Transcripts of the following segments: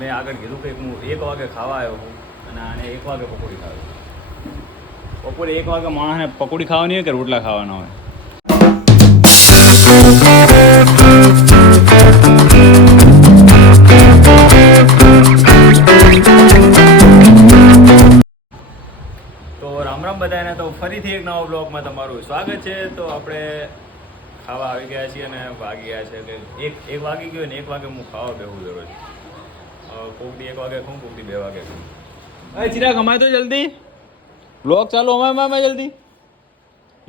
મેં આગળ કીધું કે હું એક વાગે ખાવા આવ્યો છું અને આને એક વાગે પકોડી ખાવી બપોરે એક વાગે માણસને પકોડી ખાવાની હોય કે રોટલા ખાવાના હોય? તો રામ રામ બધાને તો ફરીથી એક નવા બ્લોગમાં તમારું સ્વાગત છે. તો આપણે ખાવા આવી ગયા છીએ અને વાગી ગયા છે. એક એક વાગી ગયો ને એક વાગે હું ખાવા બેહું દરરોજ. અ, કોક દી એક વાગે ખાઉં કોક દી બે વાગે ખાઉં અરે ચિરાગ અમારે તો જલ્દી. બ્લોગ ચાલુ અમારે મામા જલ્દી.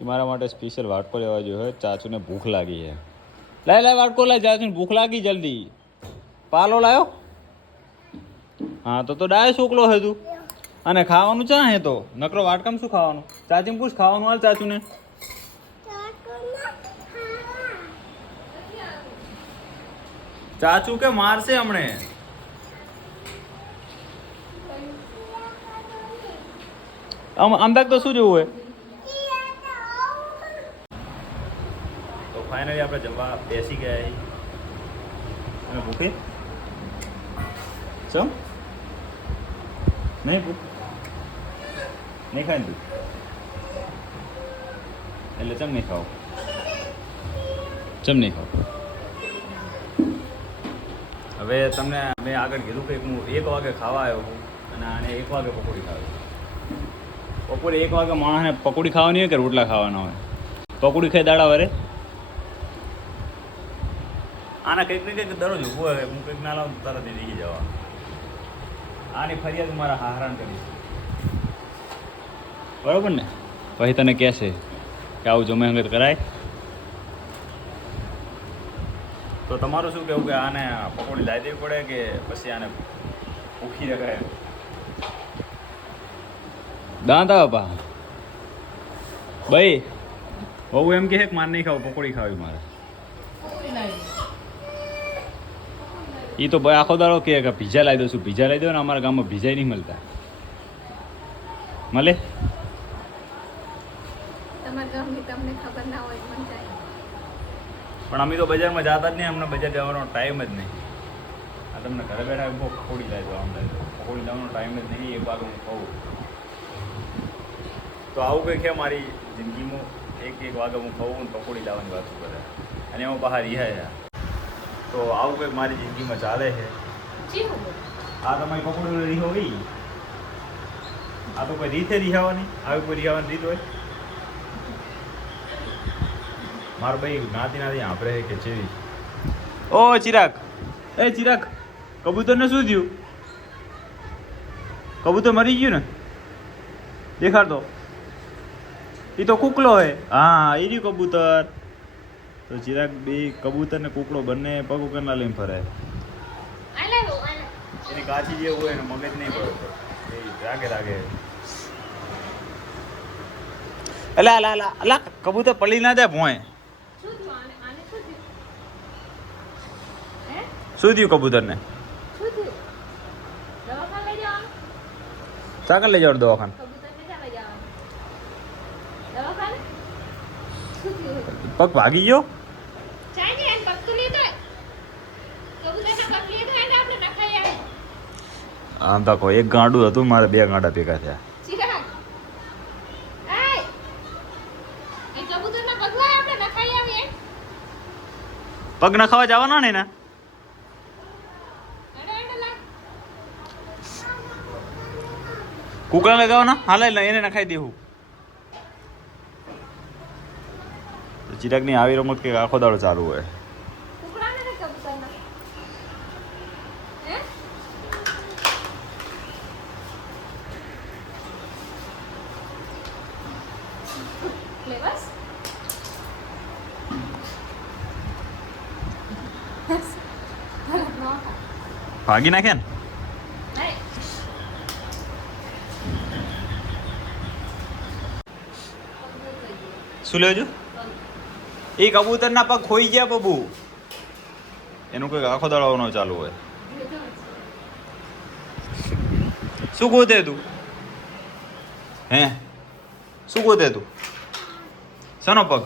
એ મારા માટે સ્પેશિયલ વાટકો લેવા જોઈએ હોય ચાચુને ભૂખ લાગી છે. લાય લાય વાટકો લાય ચાચુને ભૂખ લાગી જલ્દી. પાલો લાયો? હા તો તો ડાય છોકલો હે તું. અને ખાવાનું ચા હે તો? નકરો વાટકામ શું ખાવાનું? ચાચીને પૂછ ખાવાનું હાલ ચાચુને. ચાચુ કે મારશે હમણે? આમ અંદાજ તો શું જોવું હોય? તો ફાઇનલી આપણે જમવા બેસી ગયા. અને ભૂખે? ચમ? નહીં ભૂખ? નહીં ખાય તું? એટલે ચમ નહીં ખાવ? ચમ નહીં ખાવ? હવે તમને મેં આગળ કીધું કે હું એક વાગે ખાવા આવ્યો છું અને આને એક વાગે પકોડી ખાવી બપોરે એક વાગે માણસને પકોડી ખાવાની હોય કે રોટલા ખાવાના હોય? પકોડી ખાઈ દાડા વરે? આના કંઈક ને કંઈક દરરોજ ઊભો હોય હું કંઈક ના લાવું તરત નીકળી જવા આની ફરિયાદ મારા હારાન કરી. બરોબર ને? પછી તને કહેશે કે આવું જમે અંગત કરાય. તો તમારું શું કહેવું કે આને પકોડી લાવી દેવી પડે કે પછી આને ભૂખી રખાય? દાંત આવે પા ભાઈ બહુ એમ કે માર નહીં ખાવ પકોડી ખાવી મારે. એ તો ભાઈ આખો દાડો કે ભીજા લાવી દઉં છું ભીજા લાવી દો ને અમારા ગામમાં ભીજા નહીં મળતા. મળે? તમારા ગામની તમને ખબર ના હોય મને જાય. પણ અમે તો બજારમાં જતા જ નહીં અમને બજાર જવાનો ટાઈમ જ નહીં. આ તમને ઘરે બેઠા બહુ પકોડી લાવી દો આમ લાવી દો પકોડી લાવવાનો ટાઈમ જ નહીં એક વાગે હું ખાઉં. તો આવું કંઈ છે મારી જિંદગીમાં? એક એક વાગે હું ખવું ને પકોડી લાવવાની વાત કરે? અને એમાં બહાર રહ્યા. તો આવું કંઈક મારી જિંદગીમાં ચાલે છે? આ તમારી પકોડી રીહ હોવી આ તો કોઈ રીતે રિહાવાની? આવી કોઈ રિહાવાની રીત હોય? મારો ભાઈ નાતી નાતી આપણે કે ચેવી ઓ ચિરાગ. એ ચિરાગ. કબૂતરને શું થયું? કબૂતર મરી ગયું ને? દેખાડતો એ તો કુકલો હે હા એ રહ્યું કબૂતર. તો ચિરાગ બે કબૂતર ને કુકડો બંને પગ ઉપરના લઈને ફરે. એની કાચી જે હોય ને મગજ નહીં પડે. એ રાગે રાગે. અલા અલા અલા અલા કબૂતર પડી ના જાય ભોંય. શું થયું આને આને શું થયું? હે શું થયું કબૂતરને શું લઈ જવાનું સાકર લઈ દવાખાને કબૂતરને ક્યાં લઈ જવાનું દવાખાને શું થયું પગ ભાગી ગયો ચાઈ ને એને પગ તો લીધો કબૂતરના પગ લીધો એને આપણે ભાગી ગયો? આમ તકો એક ગાંડું હતું મારે બે ગાંડા ભેગા થયા. પગ લાય ખાવા પગ જવાના ને એના? કુકડા લગાવવાના? હાલે એને નખાઈ દેવું. તો ચિરાગની આવી રમત કે આખો દાડો ચાલુ હોય. ભાગી નાખે ને? શું લેજો? એ કબૂતરના પગ ખોઈ ગયા બબુ. એનું કંઈક આખો દળવાનો ચાલુ હોય. શું ગોતે તું? હે? શું ગોતે તું? શાનો પગ?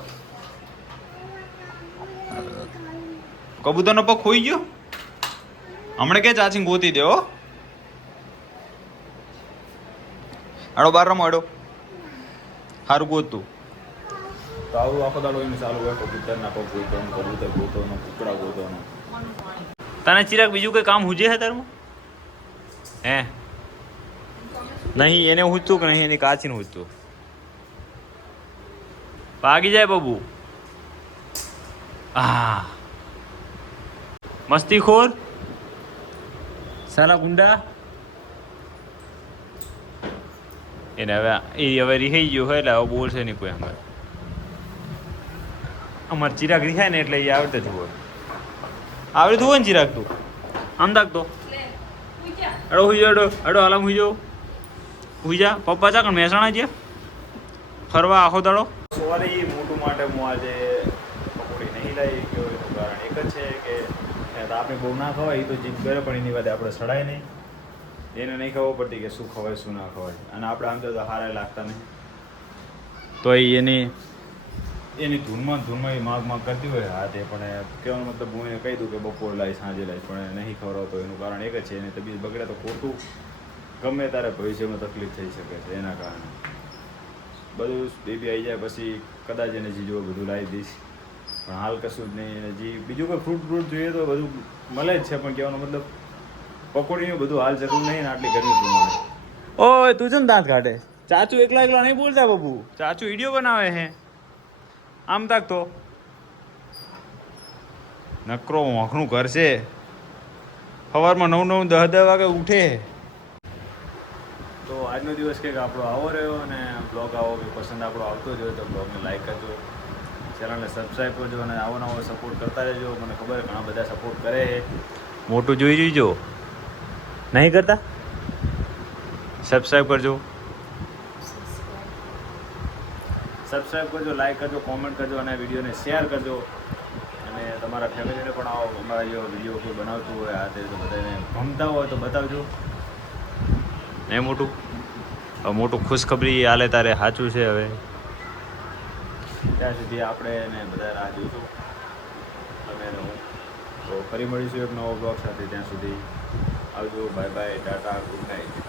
કબૂતરનો પગ ખોઈ ગયો? હમણાં કે ચાચી ગોતી દે હો. આડો બાર રમો આડો સારું ગોતું તો આવું આખો દાડો એમ ચાલુ હોય કબૂતરના પગ ગોતવાનું કબૂતર ગોતવાનું, કુકડા ગોતવાનું. તને ચિરાગ બીજું કઈ કામ હુજે હે તારું? હે? નહીં, એને હુજતું કે નહીં? એની કાચીને હુજતું. ભાગી જાય બબુ. આ મસ્તી ખોર? સાલા ગુંડા. એને હવે, એ હવે રિહાઈ ગયો હોય એટલે હવે બોલશે નહીં કોઈ અમારે અમારે ચિરાગ રિહાય ને એટલે એ આવડતે જ હોય. આવડતું હોય ને ચિરાગ તું? આમ તાકતો અડો હુઈ જાઓ, અડો આલામ હુઈ જાઓ. હુઈ જા. પપ્પા ચા કણ મહેસાણા છે ફરવા આખો દાડો? સવારે એ મોટું માટે હું આજે પકોડી નહીં લાવી ગયો એનું કારણ એક જ છે કે આપણે બહુ ના ખવાય એ તો જીત કરે, પણ એની વાત આપણે સડાય નહીં. એને નહીં ખબર પડતી કે શું ખવાય, શું ના ખવાય. અને આપણે આમ તો હારે લાગતા નહીં. તો એની એની ધૂનમાં ધૂનમાં એ માગ માગ કરતી હોય હા તે પણ કહેવાનો મતલબ હું એને કહી દઉં કે બપોર લાવી સાંજે લાવી પણ એ નહીં ખવડાવતો એનું કારણ એક જ છે એની તબિયત બગડે તો ખોટું. ગમે ત્યારે ભવિષ્યમાં તકલીફ થઈ શકે છે એના કારણે. બધું બેબી આવી જાય પછી કદાચ એને જીજો બધું લાવી દઈશ. પણ હાલ કશું જ નહીં એને જે બીજું કોઈ ફ્રૂટ ફ્રૂટ જોઈએ તો બધું મળે જ છે પણ કહેવાનો મતલબ પકોડીનું બધું હાલ જરૂર નહીં ને આટલી ગરમી પ્રમાણે. ઓય તું છે ને દાંત કાઢે? ચાચુ એકલા એકલા નહીં બોલતા બાબુ ચાચુ વીડિયો બનાવે હે. આમ તાક તો. નકરો મોખનું ઘર છે સવારમાં નવ નવ દહ દહ વાગે ઉઠે. તો આજનો દિવસ કંઈક આપણો આવો રહ્યો અને બ્લોગ આવો કે પસંદ આપણો આવતો જ હોય તો બ્લોગને લાઈક કરજો. ચેનલને સબસ્ક્રાઈબ કરજો અને આવો નવો સપોર્ટ કરતા રહેજો. મને ખબર ઘણા બધા સપોર્ટ કરે છે. મોટું જોઈ જોઈજો. નહીં કરતા? સબસ્ક્રાઈબ કરજો. સબસ્ક્રાઈબ કરજો લાઇક કરજો કોમેન્ટ કરજો અને વિડીયોને શેર કરજો. અને તમારા ફેમિલીને પણ આવો. અમારા જેવો વીડિયો કોઈ બનાવતું હોય આ તે તો બધાને ગમતા હોય તો બતાવજો. એ મોટું મોટું ખુશખબરી આલે તારે સાચું છે હવે. ત્યાં સુધી આપણે એને બધા રાહ જોઈશું તમે હું તો ફરી મળીશું એક નવો બ્લોગ સાથે ત્યાં સુધી. આવજો bye bye tata good night